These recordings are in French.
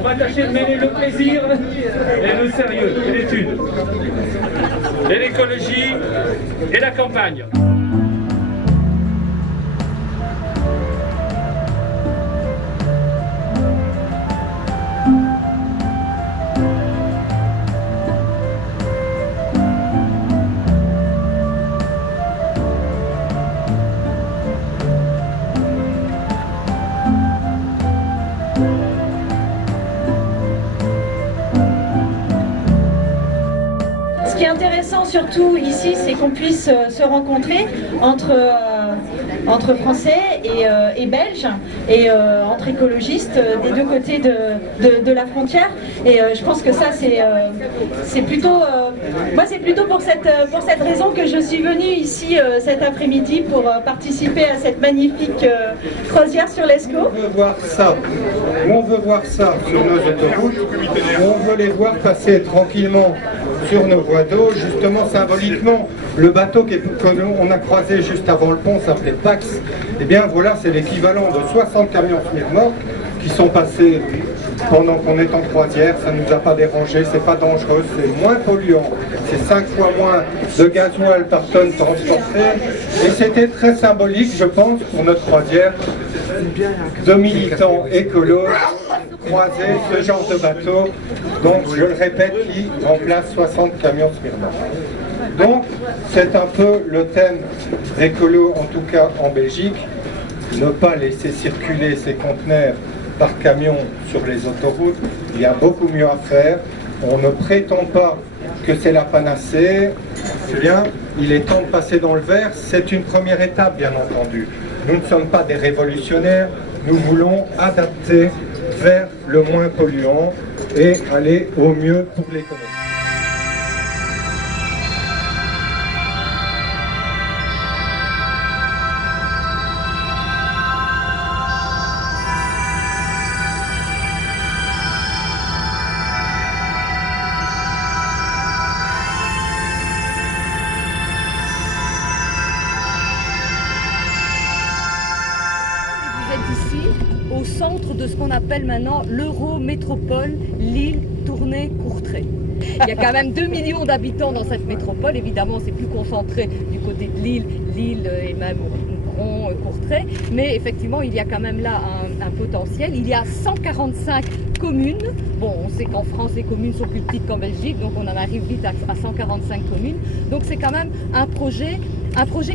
On va tâcher de mêler le plaisir et le sérieux, et l'étude, et l'écologie, et la campagne. Ce qui est intéressant surtout ici, c'est qu'on puisse se rencontrer entre Français et Belges et entre écologistes des deux côtés de la frontière. Et je pense que ça c'est plutôt moi c'est plutôt pour cette raison que je suis venue ici cet après-midi pour participer à cette magnifique croisière sur l'Escaut. On veut voir ça. On veut voir ça sur nos autoroutes. On veut les voir passer tranquillement sur nos voies d'eau, justement symboliquement. Le bateau qu'on a croisé juste avant le pont s'appelait Pax. Et bien voilà, c'est l'équivalent de 60 camions Smirnoff qui sont passés pendant qu'on est en croisière. Ça ne nous a pas dérangé, c'est pas dangereux, c'est moins polluant, c'est 5 fois moins de gasoil par tonne transportée. Et c'était très symbolique, je pense, pour notre croisière, de militants écolos croiser ce genre de bateau, donc je le répète, qui remplace 60 camions Smirnoff. Donc c'est un peu le thème écolo, en tout cas en Belgique, ne pas laisser circuler ces conteneurs par camion sur les autoroutes. Il y a beaucoup mieux à faire. On ne prétend pas que c'est la panacée. C'est bien, il est temps de passer dans le vert. C'est une première étape, bien entendu. Nous ne sommes pas des révolutionnaires. Nous voulons adapter vers le moins polluant et aller au mieux pour l'économie. Ici, au centre de ce qu'on appelle maintenant l'Eurométropole, Lille, Tournai, Courtrai. Il y a quand même 2 millions d'habitants dans cette métropole. Évidemment, c'est plus concentré du côté de Lille et même Courtrai. Mais effectivement, il y a quand même là un potentiel. Il y a 145 communes. Bon, on sait qu'en France, les communes sont plus petites qu'en Belgique, donc on en arrive vite à 145 communes. Donc c'est quand même un projet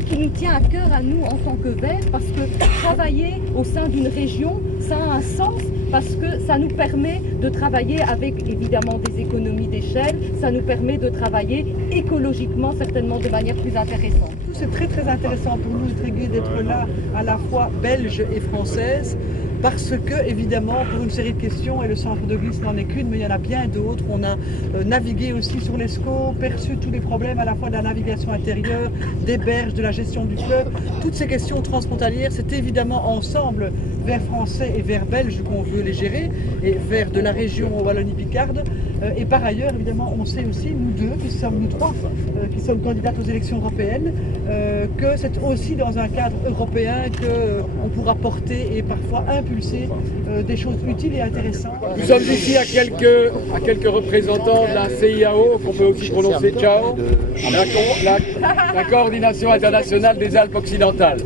qui nous tient à cœur à nous en tant que Verts, parce que travailler au sein d'une région, ça a un sens, parce que ça nous permet de travailler avec évidemment des économies d'échelle, ça nous permet de travailler écologiquement certainement de manière plus intéressante. C'est très très intéressant pour nous d'être là à la fois belge et française, parce que évidemment pour une série de questions, et le centre de glisse n'en est qu'une, mais il y en a bien d'autres. On a navigué aussi sur l'Escaut, perçu tous les problèmes à la fois de la navigation intérieure, des berges, de la gestion du fleuve. Toutes ces questions transfrontalières, c'est évidemment ensemble, vers français et vers belge, qu'on veut les gérer, et vers de la région Wallonie-Picarde. Et par ailleurs, évidemment, on sait aussi, nous trois, qui sommes candidates aux élections européennes, que c'est aussi dans un cadre européen qu'on pourra porter et parfois impulser des choses utiles et intéressantes. Nous sommes ici à quelques représentants de la CIAO, qu'on peut aussi prononcer CIAO, la coordination internationale des Alpes occidentales.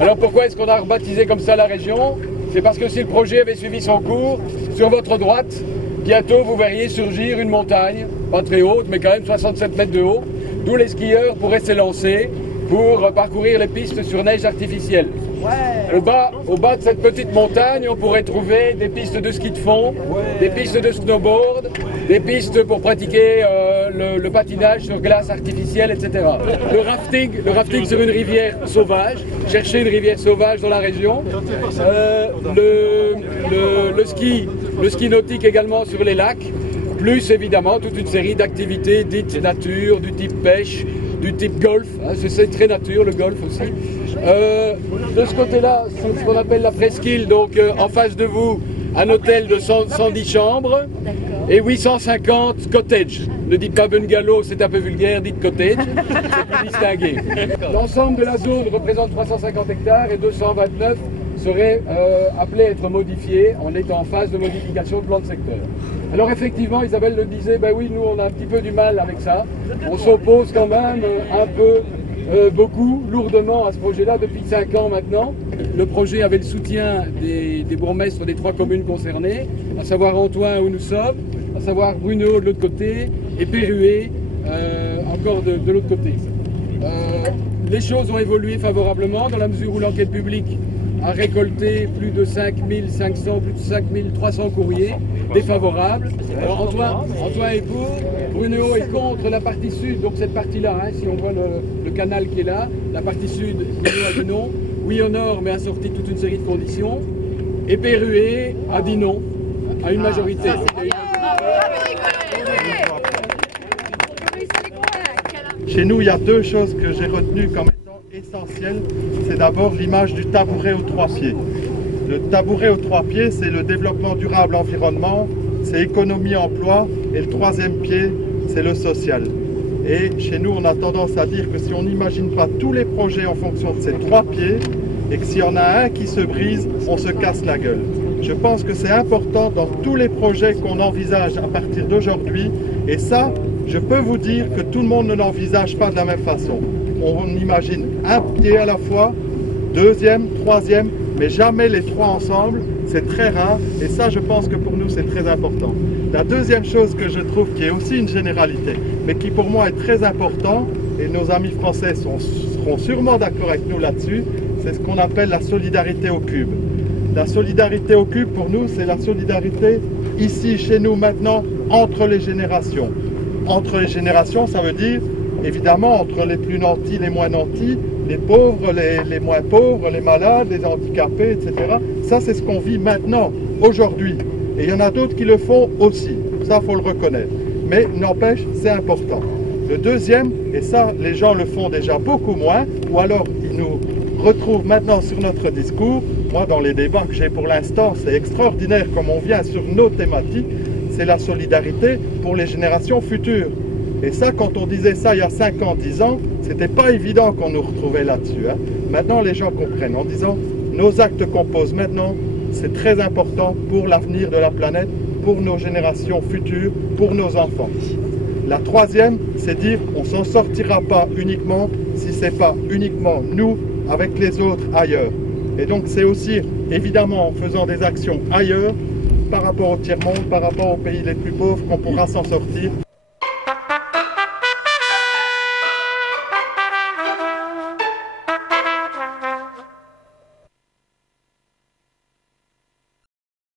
Alors pourquoi est-ce qu'on a rebaptisé comme ça la région? C'est parce que si le projet avait suivi son cours, sur votre droite, bientôt vous verriez surgir une montagne, pas très haute, mais quand même 67 mètres de haut, d'où les skieurs pourraient s'élancer pour parcourir les pistes sur neige artificielle. Ouais. Au bas de cette petite montagne, on pourrait trouver des pistes de ski de fond, des pistes de snowboard, des pistes pour pratiquer le patinage sur glace artificielle, etc. Le rafting sur une rivière sauvage, chercher une rivière sauvage dans la région. Le ski nautique également sur les lacs, plus évidemment toute une série d'activités dites nature, du type pêche, du type golf, hein, c'est très nature le golf aussi. De ce côté-là, c'est ce qu'on appelle la presqu'île, donc en face de vous, un hôtel de 110 chambres et 850 cottages. Ne dites pas bungalow, c'est un peu vulgaire, dites cottage, c'est plus distingué. L'ensemble de la zone représente 350 hectares et 229 serait appelé à être modifié. On est en phase de modification de plan de secteur. Alors effectivement, Isabelle le disait, ben oui, nous on a un petit peu du mal avec ça. On s'oppose quand même un peu, beaucoup, lourdement à ce projet-là depuis 5 ans maintenant. Le projet avait le soutien des bourgmestres des 3 communes concernées, à savoir Antoing où nous sommes, à savoir Brunehaut de l'autre côté et Perruet encore de l'autre côté. Les choses ont évolué favorablement dans la mesure où l'enquête publique a récolté plus de 5500, plus de 5300 courriers défavorables. Alors Antoing est pour, Brunehaut est contre la partie sud, donc cette partie-là, hein, si on voit le canal qui est là, la partie sud, Brunehaut a dit non, oui au nord, mais a sorti toute une série de conditions, et Perruet a dit non, à une majorité. Chez nous, il y a 2 choses que j'ai retenues comme étant essentielles. C'est d'abord l'image du tabouret aux 3 pieds. Le tabouret aux 3 pieds, c'est le développement durable environnement, c'est économie emploi, et le 3e pied, c'est le social. Et chez nous, on a tendance à dire que si on n'imagine pas tous les projets en fonction de ces 3 pieds, et que s'il y en a un qui se brise, on se casse la gueule. Je pense que c'est important dans tous les projets qu'on envisage à partir d'aujourd'hui, et ça, je peux vous dire que tout le monde ne l'envisage pas de la même façon. On imagine un pied à la fois, 2e, 3e, mais jamais les 3 ensemble. C'est très rare et ça, je pense que pour nous, c'est très important. La 2e chose que je trouve qui est aussi une généralité, mais qui pour moi est très important, et nos amis français seront sûrement d'accord avec nous là-dessus, c'est ce qu'on appelle la solidarité au cube. La solidarité au cube, pour nous, c'est la solidarité ici, chez nous, maintenant, entre les générations. Entre les générations, ça veut dire, évidemment, entre les plus nantis, les moins nantis, les pauvres, les moins pauvres, les malades, les handicapés, etc. Ça, c'est ce qu'on vit maintenant, aujourd'hui. Et il y en a d'autres qui le font aussi. Ça, il faut le reconnaître. Mais n'empêche, c'est important. Le 2e, et ça, les gens le font déjà beaucoup moins, ou alors ils nous retrouvent maintenant sur notre discours. Moi, dans les débats que j'ai pour l'instant, c'est extraordinaire comme on vient sur nos thématiques. C'est la solidarité pour les générations futures. Et ça, quand on disait ça il y a 5 ans, 10 ans, c'était pas évident qu'on nous retrouvait là-dessus. Hein. Maintenant, les gens comprennent en disant, nos actes qu'on pose maintenant, c'est très important pour l'avenir de la planète, pour nos générations futures, pour nos enfants. La 3e, c'est dire, on s'en sortira pas uniquement si c'est pas uniquement nous avec les autres ailleurs. Et donc, c'est aussi, évidemment, en faisant des actions ailleurs, par rapport au tiers-monde, par rapport aux pays les plus pauvres, qu'on pourra s'en sortir.